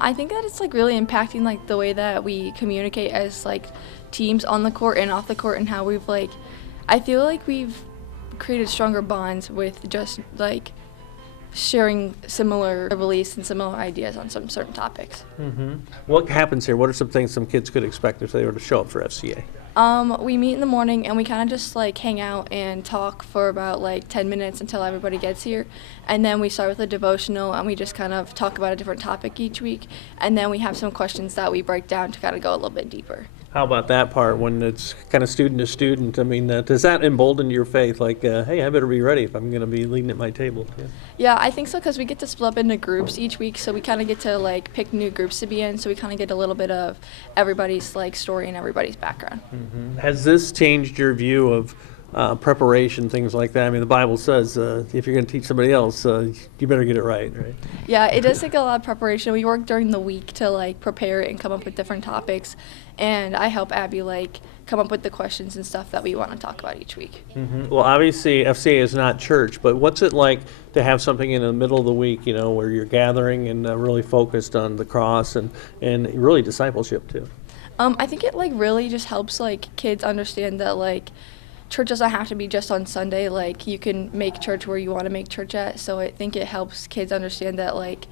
I think that it's like really impacting like the way that we communicate as like teams on the court and off the court, and how we've like, I feel like we've created stronger bonds with just like sharing similar beliefs and similar ideas on some certain topics. What happens here? What are some things some kids could expect if they were to show up for FCA? We meet in the morning and we kind of just like hang out and talk for about like 10 minutes until everybody gets here. And then we start with a devotional and we just kind of talk about a different topic each week. And then we have some questions that we break down to kind of go a little bit deeper. How about that part when it's kind of student to student? I mean, does that embolden your faith? Like, hey, I better be ready if I'm going to be leading at my table. Yeah, I think so, because we get to split up into groups each week, so we kind of get to like pick new groups to be in, so we kind of get a little bit of everybody's like story and everybody's background. Has this changed your view of preparation, things like that? I mean, the Bible says if you're going to teach somebody else, you better get it right? Yeah, it does take a lot of preparation. We work during the week to like prepare it and come up with different topics, and I help Abby like come up with the questions and stuff that we want to talk about each week. Well, obviously FCA is not church, but what's it like to have something in the middle of the week, where you're gathering and really focused on the cross and really discipleship too? I think it like really just helps like kids understand that like church doesn't have to be just on Sunday. Like you can make church where you want to make church at. So I think it helps kids understand that like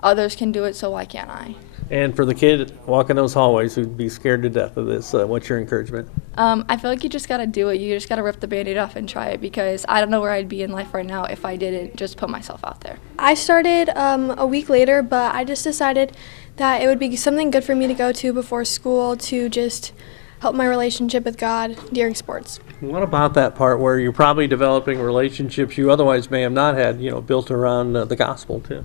others can do it, so why can't I? And for the kid walking those hallways who'd be scared to death of this, what's your encouragement? I feel like you just got to do it. You just got to rip the Band-Aid off and try it, because I don't know where I'd be in life right now if I didn't just put myself out there. I started a week later, but I just decided that it would be something good for me to go to before school to just help my relationship with God during sports. What about that part where you're probably developing relationships you otherwise may have not had, built around the gospel too?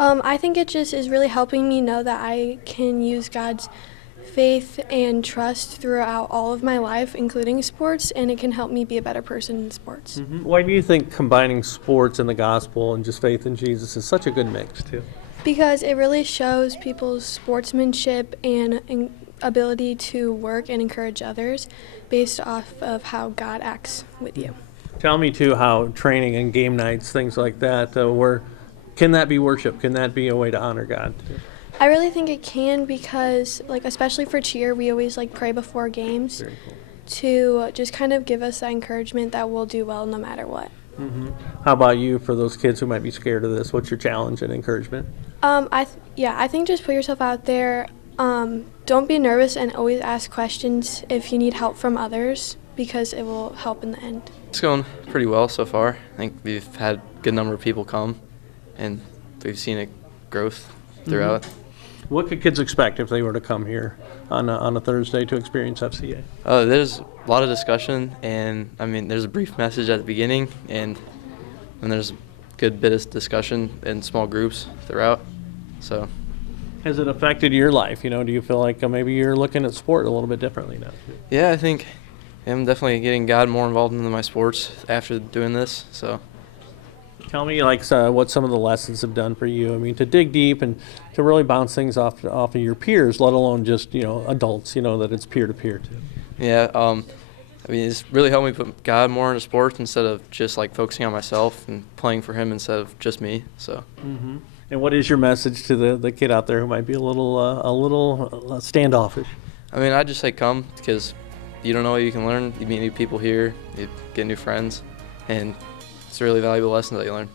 I think it just is really helping me know that I can use God's faith and trust throughout all of my life, including sports, and it can help me be a better person in sports. Why do you think combining sports and the gospel and just faith in Jesus is such a good mix too? Because it really shows people's sportsmanship and ability to work and encourage others based off of how God acts with you. Tell me too how training and game nights, things like that, can that be worship? Can that be a way to honor God too? I really think it can, because especially for cheer, we always pray before games. Very cool. To just kind of give us that encouragement that we'll do well no matter what. How about you, for those kids who might be scared of this? What's your challenge and encouragement? I think just put yourself out there. Don't be nervous, and always ask questions if you need help from others, because it will help in the end. It's going pretty well so far. I think we've had a good number of people come, and we've seen a growth throughout. What could kids expect if they were to come here on a Thursday to experience FCA? There's a lot of discussion, and there's a brief message at the beginning, and then there's a good bit of discussion in small groups throughout. So, has it affected your life? Do you feel like maybe you're looking at sport a little bit differently now? Yeah, I think I'm definitely getting God more involved in my sports after doing this. So. Tell me what some of the lessons have done for you. To dig deep and to really bounce things off of your peers, let alone just adults. That it's peer to peer too. Yeah, it's really helped me put God more into sports instead of just focusing on myself and playing for Him instead of just me. So. And what is your message to the kid out there who might be a little standoffish? I just say come, because you don't know what you can learn. You meet new people here, you get new friends, and it's a really valuable lesson that you learn.